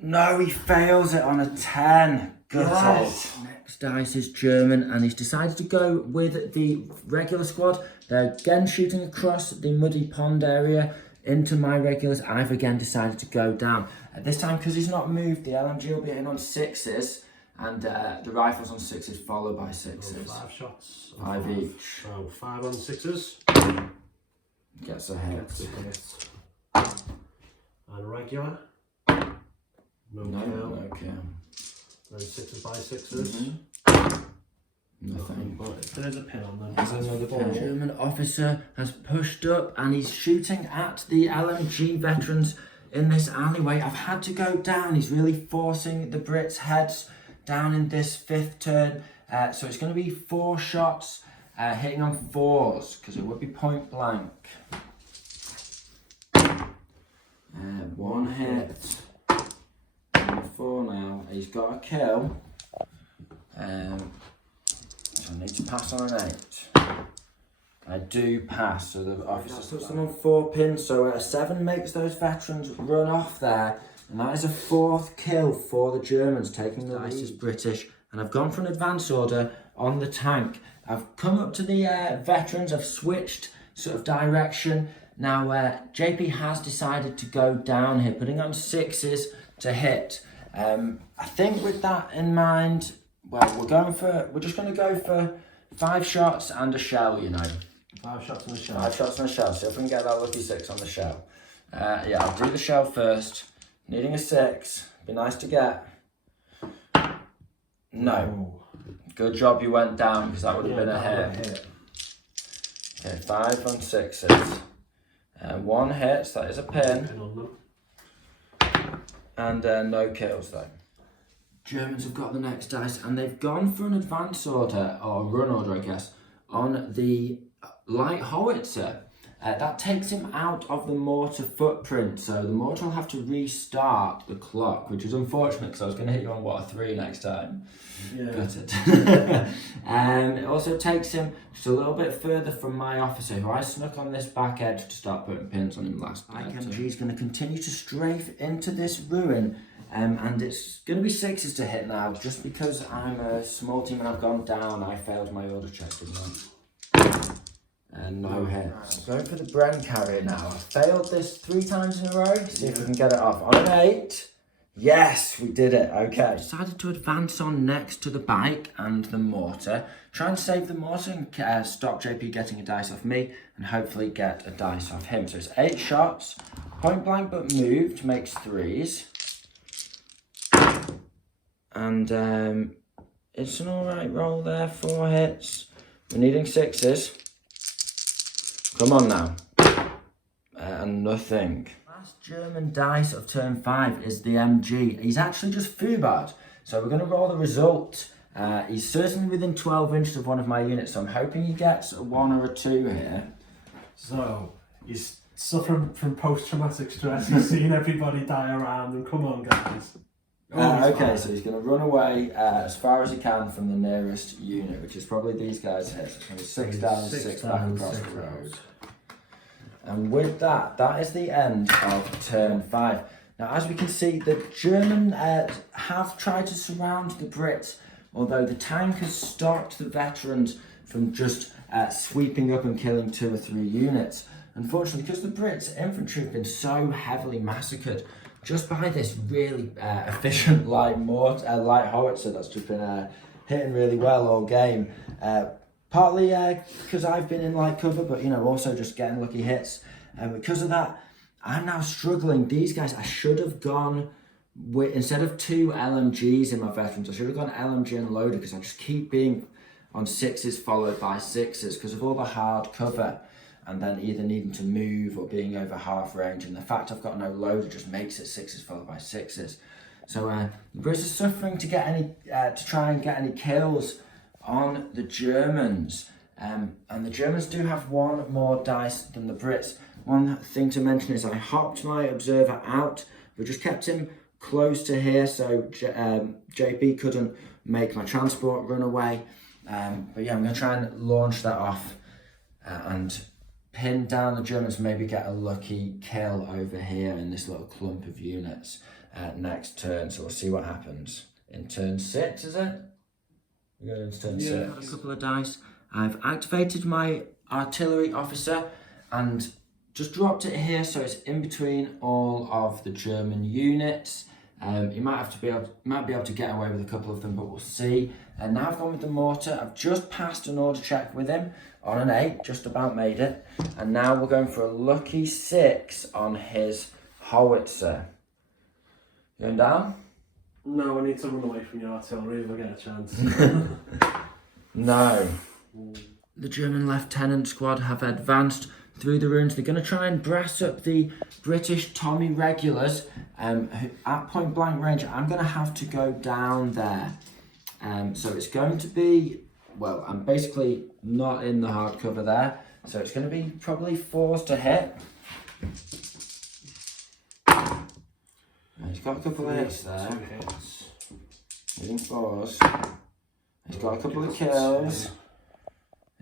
No, he fails it on a 10. Gutted. Yes. Next dice is German, and he's decided to go with the regular squad. They're again shooting across the muddy pond area into my regulars. I've again decided to go down. This time, because he's not moved, the LMG will be hitting on 6s, and the rifles on 6s followed by 6s. 5 shots. 5 each. Oh, 5 on 6s. Gets a hit. Gets a hit. And regular. No No, kill. no kill. Then 6s by 6s. Nothing. But there's a pin on them. There's another pin. German officer has pushed up and he's shooting at the LMG veterans in this alleyway. I've had to go down. He's really forcing the Brits' heads down in this 5th turn. So it's going to be 4 shots hitting on 4s because it would be point blank. 1 hit. Number 4 now. He's got a kill. So I need to pass on an 8. I do pass, so the officer puts them on 4 pins, so a 7 makes those veterans run off there, and that is a 4th kill for the Germans, taking the lead. This is British, and I've gone for an advance order on the tank. I've come up to the veterans, I've switched sort of direction. Now JP has decided to go down here, putting on 6s to hit. I think with that in mind, well, we're just going to go for 5 shots and a shell, you know. 5 shots on the shell. 5 shots on the shell, see if we can get that lucky 6 on the shell. Yeah, I'll do the shell first. Needing a 6, be nice to get. No. Good job you went down, because that would have been a hit. Okay, 5 on 6s. 1 hit, so that is a pin. Pin on them. And no kills though. Germans have got the next dice, and they've gone for an advance order, or run order I guess, on the light howitzer. That takes him out of the mortar footprint, so the mortar will have to restart the clock, which is unfortunate because I was going to hit you on a 3 next time. Yeah. Got it. It also takes him just a little bit further from my officer, who I snuck on this back edge to start putting pins on him last time. IMG is going to continue to strafe into this ruin, and it's going to be 6s to hit now, just because I'm a small team and I've gone down. I failed my order check, didn't I? And no hits. Going for the Bren carrier now. I failed this 3 times in a row. See if we can get it off. On an 8. Yes, we did it. Okay. Decided to advance on next to the bike and the mortar. Try and save the mortar and stop JP getting a dice off me, and hopefully get a dice off him. So it's 8 shots. Point blank but moved makes 3s. And it's an alright roll there. 4 hits. We're needing 6s. Come on now. And nothing. Last German dice of turn 5 is the MG. He's actually just foobarred. So we're going to roll the result. He's certainly within 12 inches of one of my units, so I'm hoping he gets a 1 or a 2 here. So, he's suffering from post-traumatic stress. He's seen everybody die around him. Come on, guys. Okay, so he's going to run away as far as he can from the nearest unit, which is probably these guys here. So it's going to be 6 down and 6 back across the road. And with that, that is the end of turn 5. Now, as we can see, the German have tried to surround the Brits, although the tank has stopped the veterans from just sweeping up and killing 2 or 3 units. Unfortunately, because the Brits infantry have been so heavily massacred just by this really efficient light howitzer that's just been hitting really well all game. Partly because I've been in light cover, but also just getting lucky hits. And because of that, I'm now struggling. These guys, I should have gone with, instead of 2 LMGs in my veterans, I should have gone LMG and loader, because I just keep being on 6s followed by 6s because of all the hard cover, and then either needing to move or being over half range. And the fact I've got no loader just makes it 6s followed by 6s. So the Brits are suffering to try and get any kills on the Germans. And the Germans do have one more dice than the Brits. One thing to mention is I hopped my observer out, but just kept him close to here so JP couldn't make my transport run away. But yeah, I'm going to try and launch that off and pin down the Germans, maybe get a lucky kill over here in this little clump of units next turn. So we'll see what happens in turn 6, is it? We're going into turn 6. A couple of dice. I've activated my artillery officer and just dropped it here so it's in between all of the German units. You might be able to get away with a couple of them, but we'll see. And now I've gone with the mortar. I've just passed an order check with him on an 8, just about made it. And now we're going for a lucky 6 on his howitzer. Going down? No, I need to run away from your artillery if I get a chance. No. The German lieutenant squad have advanced through the ruins. They're going to try and brass up the British Tommy regulars who, at point blank range. I'm going to have to go down there. So it's going to be, well, I'm basically not in the hard cover there. So it's going to be probably 4s to hit. He's got a couple of hits there. 2 hits. Hitting 4s. He's got a couple of kills.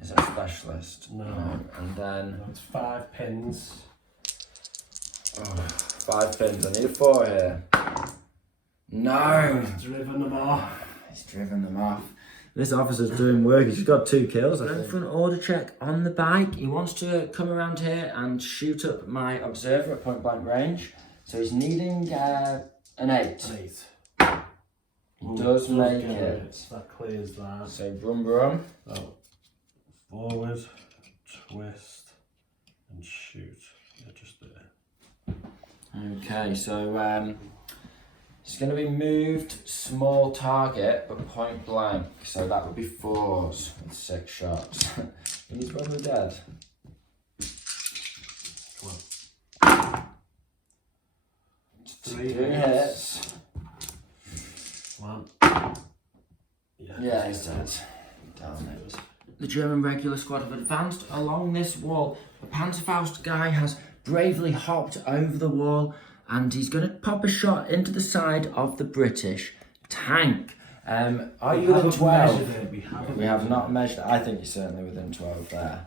Is that a specialist? No. And then... No, it's 5 pins. Oh, 5 pins. I need a 4 here. No! He's driven them off. He's driven them off. This officer's doing work. He's just got 2 kills. Going for an order check on the bike. He wants to come around here and shoot up my observer at point blank range. So he's needing an 8. 8. He does make it. That clears that. So brum. So forward, twist, and shoot. Yeah, just there. Okay, so it's going to be moved small target but point blank. So that would be 4s with 6 shots. He's probably dead. Come on. 3 hits. Come on. Yeah, he's dead. Damn it. The German regular squad have advanced along this wall. The Panzerfaust guy has bravely hopped over the wall and he's going to pop a shot into the side of the British tank. Are you within 12? We have not measured it. I think you're certainly within 12 there.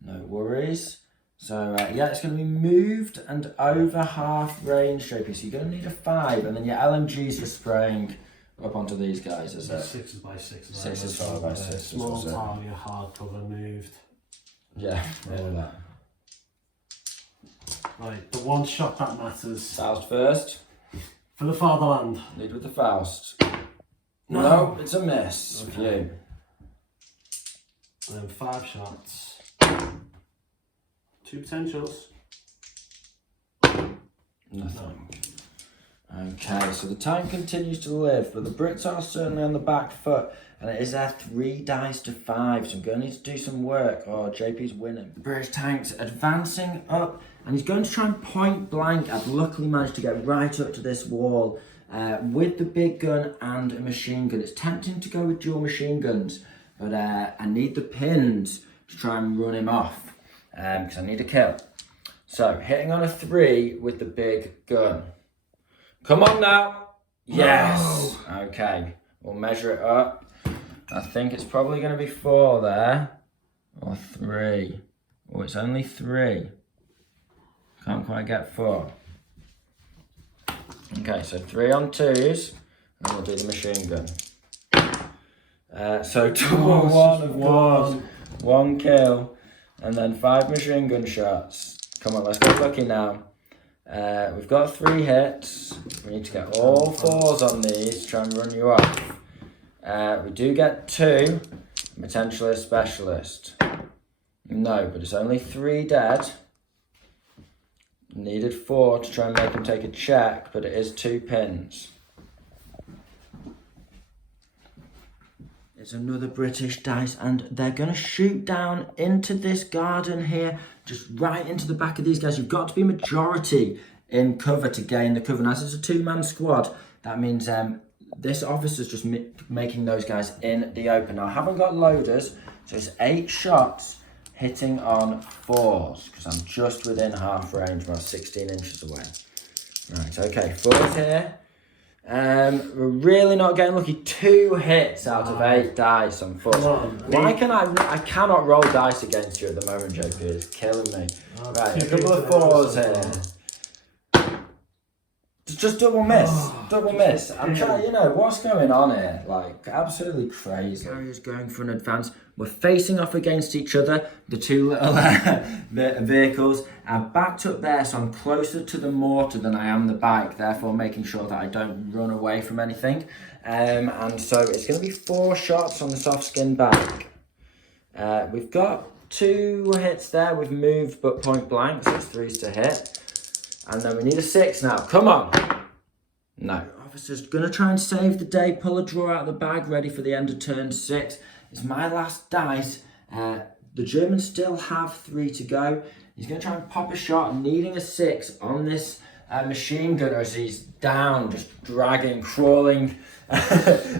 No worries. So yeah, it's going to be moved and over half range, JP. So you're going to need a 5, and then your LMGs are spraying up onto these guys, is it? 6s by 6s. 6s followed by 6s. Small target, hard cover moved. Yeah, all of that. Right, the one shot that matters. Faust first. For the fatherland. Lead with the Faust. No, it's a miss. Okay. For you. And then 5 shots. 2 potentials. Nothing. Okay, so the tank continues to live, but the Brits are certainly on the back foot, and it is their 3 dice to 5, so I'm going to need to do some work, or JP's winning. The British tank's advancing up, and he's going to try and point blank. I've luckily managed to get right up to this wall with the big gun and a machine gun. It's tempting to go with dual machine guns, but I need the pins to try and run him off, because I need a kill. So, hitting on a 3 with the big gun. Come on now. Yes. No. Okay. We'll measure it up. I think it's probably going to be 4 there. Or 3. Oh, it's only 3. Can't quite get 4. Okay, so 3 on 2s. And we'll do the machine gun. So 2 on 1, of course. 1 kill. And then 5 machine gun shots. Come on, let's get lucky now. We've got 3 hits. We need to get all 4s on these to try and run you off. We do get 2. Potentially a specialist. No, but it's only 3 dead. Needed 4 to try and make him take a check, but it is 2 pins. It's another British dice, and they're going to shoot down into this garden here, just right into the back of these guys. You've got to be majority in cover to gain the cover. Now, as it's a 2-man squad, that means this officer's just making those guys in the open. Now, I haven't got loaders, so it's 8 shots hitting on 4s, because I'm just within half range, about 16 inches away. Right, okay, 4s here. We're really not getting lucky. 2 hits out of 8 dice on 4s. Why can I cannot roll dice against you at the moment, JP. It's killing me. Right, a couple of 4s here. Just double miss, double miss. I'm trying, what's going on here? Like, absolutely crazy. Carrier's going for an advance. We're facing off against each other, the 2 little vehicles. I'm backed up there, so I'm closer to the mortar than I am the bike, therefore making sure that I don't run away from anything. And so it's going to be 4 shots on the soft skin bike. We've got 2 hits there. We've moved but point blank, so it's 3s to hit. And then we need a 6 now. Come on. No. Officer's going to try and save the day. Pull a draw out of the bag, ready for the end of turn 6. It's my last dice. The Germans still have 3 to go. He's going to try and pop a shot, needing a 6 on this machine gunner as he's down, just dragging, crawling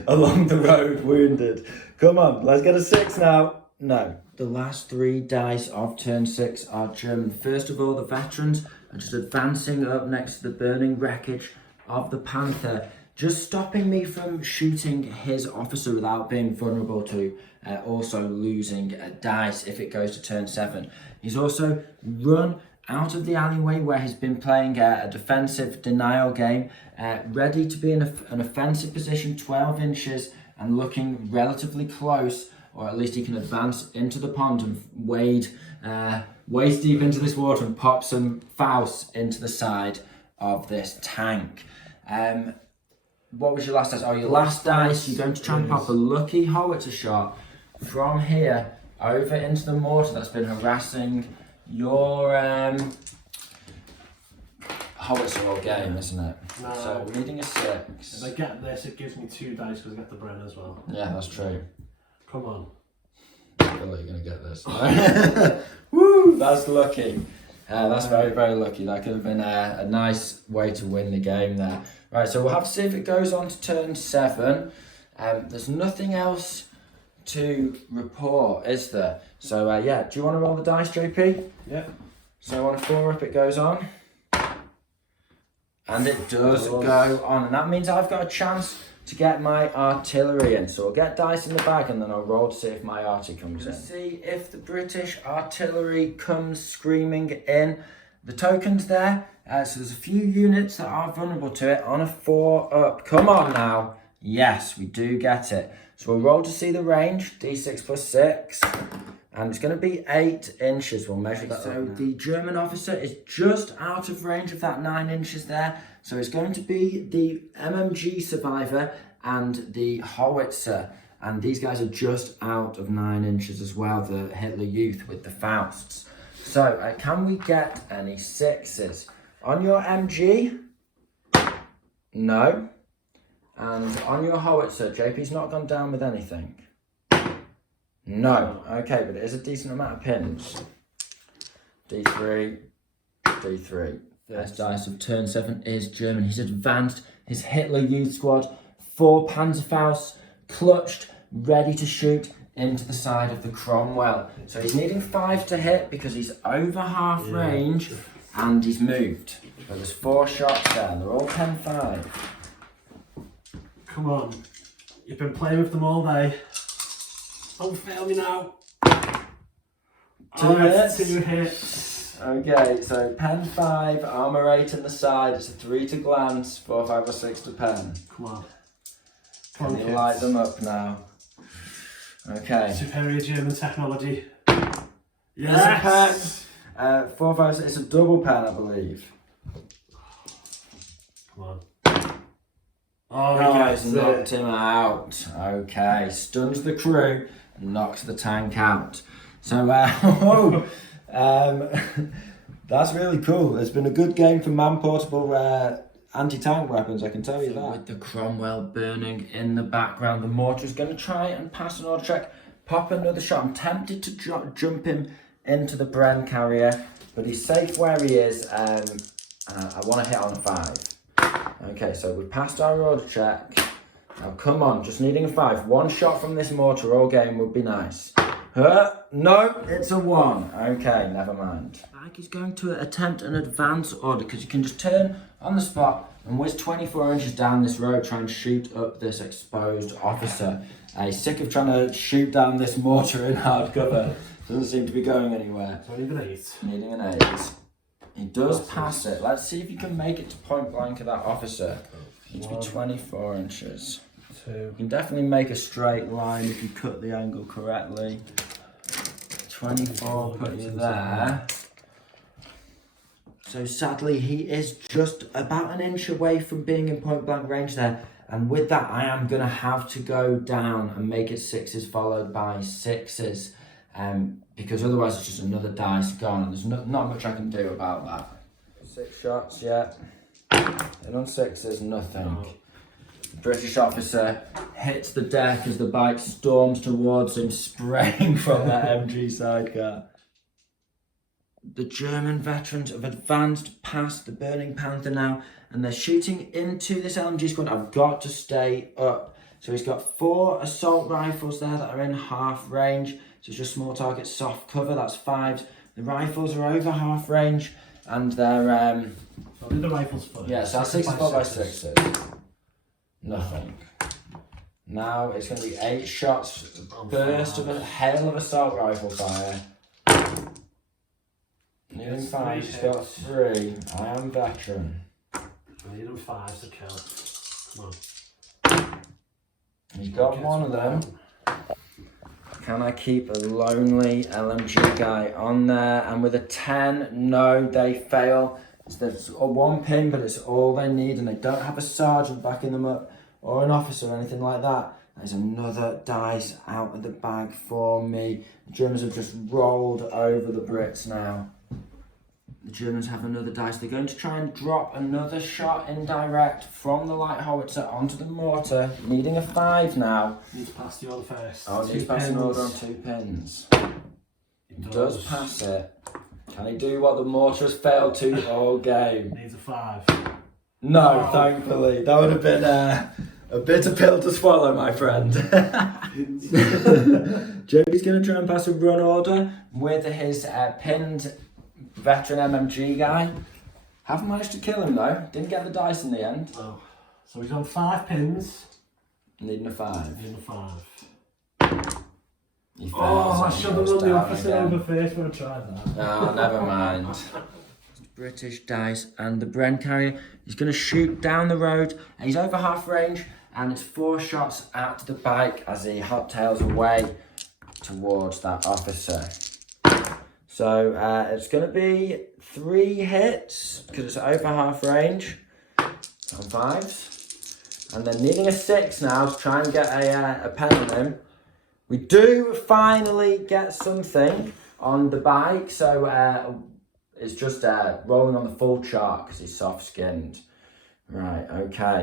along the road, wounded. Come on, let's get a 6 now. No. The last 3 dice of turn 6 are German. First of all, the veterans are just advancing up next to the burning wreckage of the Panther, just stopping me from shooting his officer without being vulnerable to also losing a dice if it goes to turn 7. He's also run out of the alleyway where he's been playing a defensive denial game, ready to be in an offensive position 12 inches and looking relatively close, or at least he can advance into the pond and wade waist deep into this water and pop some Faust into the side of this tank. What was your last dice? Oh, your last dice, you're going to try and pop a lucky howitzer shot from here over into the mortar that's been harassing your howitzer all game, isn't it? No. So we're needing a 6. If I get this, it gives me 2 dice because I get the Bren as well. Yeah, that's true. Come on. I feel like you're going to get this. Woo! That's lucky. That's very, very lucky. That could have been a nice way to win the game there. Right, so we'll have to see if it goes on to turn 7. There's nothing else to report, is there? So, yeah, do you want to roll the dice, JP? Yeah. So on a 4 up, it goes on. And it does go on. And that means I've got a chance to get my artillery in. So I'll get dice in the bag and then I'll roll to see if my arty comes in. See if the British artillery comes screaming in. The token's there. So there's a few units that are vulnerable to it on a 4 up. Come on now. Yes, we do get it. So we'll roll to see the range. D6 plus 6. And it's going to be 8 inches. We'll measure that. So the German officer is just out of range of that 9 inches there. So it's going to be the MMG survivor and the howitzer. And these guys are just out of 9 inches as well, the Hitler Youth with the Fausts. So can we get any 6s? On your MG? No. And on your howitzer, JP's not gone down with anything. No. Okay, but it is a decent amount of pins. D3, D3. First dice of turn 7 is German. He's advanced his Hitler Youth squad. 4 Panzerfausts, clutched, ready to shoot into the side of the Cromwell. So he's needing 5 to hit because he's over half range and he's moved. So there's 4 shots there. They're all 10-5. Come on. You've been playing with them all day. Don't fail me now. 2 hits. 2 hits. Okay, so pen 5, armour 8 in the side. It's a 3 to glance, 4, 5 or 6 to pen. Come on. Can you light them up now? Okay. Superior German technology. Yes! A pen. 4, 5, 6. It's a double pen, I believe. Come on. Oh, he knocked him out. Okay, stuns the crew. knocks the tank out. So, that's really cool. It's been a good game for man-portable anti-tank weapons, I can tell you that. With the Cromwell burning in the background, the mortar is going to try and pass an order check, pop another shot. I'm tempted to jump him into the Bren carrier, but he's safe where he is. I want to hit on a 5. Okay, so we've passed our order check. Now come on, just needing a 5. One shot from this mortar all game would be nice. No, it's a 1. Okay, never mind. Mike is going to attempt an advance order because you can just turn on the spot and whiz 24 inches down this road, try and shoot up this exposed officer. He's sick of trying to shoot down this mortar in hard cover. Doesn't seem to be going anywhere. So needing an 8. Needing an 8. He does pass it. Let's see if you can make it to point blank of that officer. Needs to be 24 inches. 2. You can definitely make a straight line if you cut the angle correctly. 24 put you there. So sadly, he is just about an inch away from being in point blank range there. And with that, I am going to have to go down and make it 6s followed by 6s. Because otherwise it's just another dice gone. And there's not much I can do about that. 6 shots, yeah. And on 6s, nothing. Oh. British officer hits the deck as the bike storms towards him, spraying from that MG sidecar. The German veterans have advanced past the Burning Panther now, and they're shooting into this LMG squad. I've got to stay up. So he's got 4 assault rifles there that are in half range. So it's just small target, soft cover, that's 5s. The rifles are over half range, and they're... So do the rifles first. Yeah, so that's 6s followed by 6s. Nothing. Now it's going to be 8 shots, burst of a hail of assault rifle fire. Needing 5, he's got 3. I am veteran. I need him 5 to kill. Come on. He's got one of them. Can I keep a lonely LMG guy on there? And with a 10, no, they fail. There's a 1 pin, but it's all they need, and they don't have a sergeant backing them up or an officer or anything like that. There's another dice out of the bag for me. The Germans have just rolled over the Brits now. The Germans have another dice. They're going to try and drop another shot indirect from the light howitzer onto the mortar, needing a 5 now. Need to pass the order first. Oh, he's passing an order on 2 pins. He does pass it. Can he do what the mortar has failed to all game? Needs a 5. No, thankfully. That would have been a bitter pill to swallow, my friend. Joey's going to try and pass a run order with his pinned veteran MMG guy. Haven't managed to kill him though. Didn't get the dice in the end. Oh. So he's on 5 pins. Needing a 5. Needing a 5. He fails. Oh, I and should have goes run the down officer again. over first when I tried that. Oh, never mind. British dice and the Bren carrier. He's going to shoot down the road. And he's over half range, and it's 4 shots at the bike as he hot-tails away towards that officer. So it's going to be 3 hits because it's over half range on 5s. And then needing a 6 now to try and get a pen on him. We do finally get something on the bike, so it's just rolling on the full chart because he's soft-skinned. Right, okay.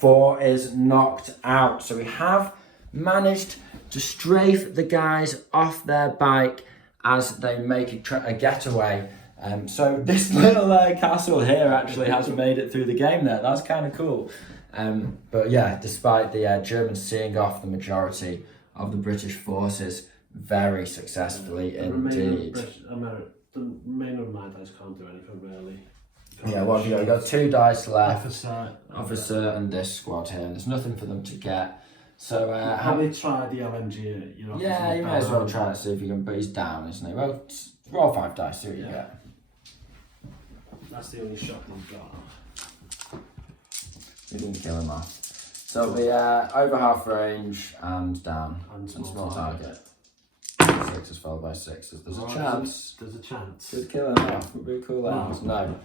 4 is knocked out, so we have managed to strafe the guys off their bike as they make a getaway. So this little castle here actually has made it through the game there. That's kind of cool. But yeah, despite the Germans seeing off the majority of the British forces very successfully indeed. The remainder of my dice can't do anything really. Yeah, what have you got? You've got 2 dice left. Officer. And this squad here. And there's nothing for them to get. So how many try the LMG? Yeah, you may as well try to see if you can. But he's down, isn't he? Well, roll 5 dice. See what you get. That's the only shot we've got. We didn't kill him off. So it'll be over half range and down. And small target. 6s followed by 6s. There's a chance. There's a chance. Could kill him off. Would be a cool ends. No.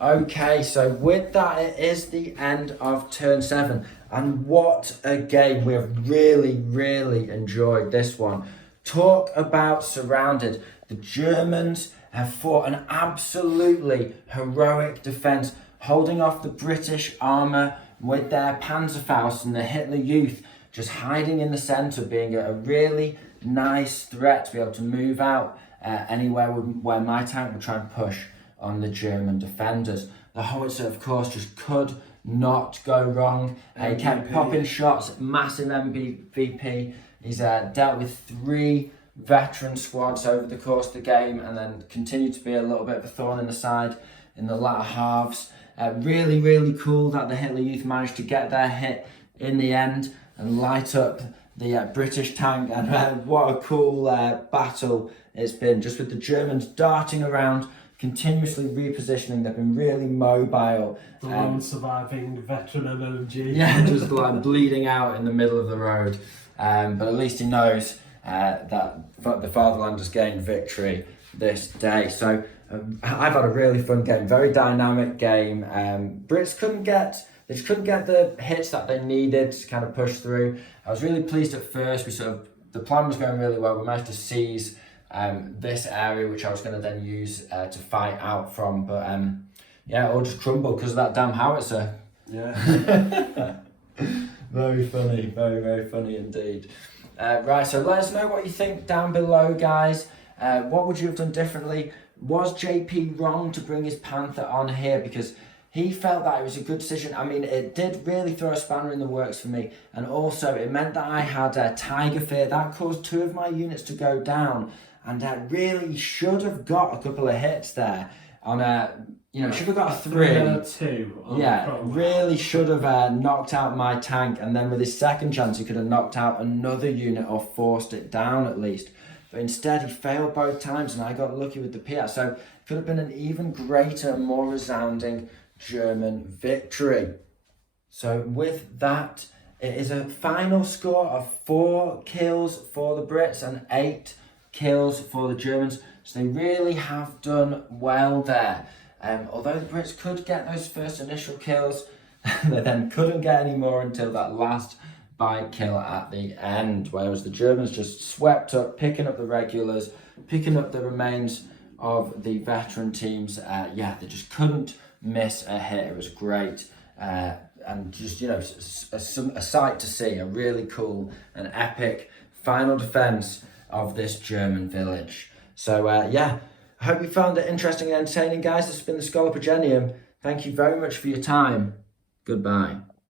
Okay, so with that, it is the end of turn 7. And what a game. We have really, really enjoyed this one. Talk about surrounded. The Germans have fought an absolutely heroic defence, holding off the British armour with their Panzerfaust and the Hitler Youth just hiding in the centre, being a really nice threat to be able to move out anywhere where my tank would try and push on the German defenders. The howitzer, of course, just could not go wrong. He kept popping shots, massive MVP. He's dealt with 3 veteran squads over the course of the game, and then continued to be a little bit of a thorn in the side in the latter halves. Really, really cool that the Hitler Youth managed to get their hit in the end and light up the British tank. And what a cool battle it's been, just with the Germans darting around, continuously repositioning. They've been really mobile. The lone surviving veteran MLG. Yeah, just like bleeding out in the middle of the road. But at least he knows that the fatherland has gained victory this day. So I've had a really fun game, very dynamic game. Brits couldn't get the hits that they needed to kind of push through. I was really pleased at first. The plan was going really well. We managed to seize this area, which I was going to then use to fight out from. But yeah, it all just crumbled because of that damn howitzer. Yeah. Very funny, very, very funny indeed. Right, so let us know what you think down below, guys. What would you have done differently? Was JP wrong to bring his Panther on here? Because he felt that it was a good decision. I mean, it did really throw a spanner in the works for me. And also, it meant that I had Tiger Fear. That caused 2 of my units to go down. And I really should have got a couple of hits there. On should have got a 3. 2. Yeah, really should have knocked out my tank. And then with his second chance, he could have knocked out another unit or forced it down at least. But instead, he failed both times, and I got lucky with the Piat. So it could have been an even greater, more resounding German victory. So with that, it is a final score of 4 kills for the Brits and 8 kills for the Germans. So they really have done well there. Although the Brits could get those first initial kills, they then couldn't get any more until that last bite kill at the end, whereas the Germans just swept up, picking up the regulars, picking up the remains of the veteran teams. They just couldn't miss a hit. It was great, and just a sight to see. A really cool and epic final defense of this German village. So I hope you found it interesting and entertaining, guys. This has been the Scholar Progenium. Thank you very much for your time. Goodbye.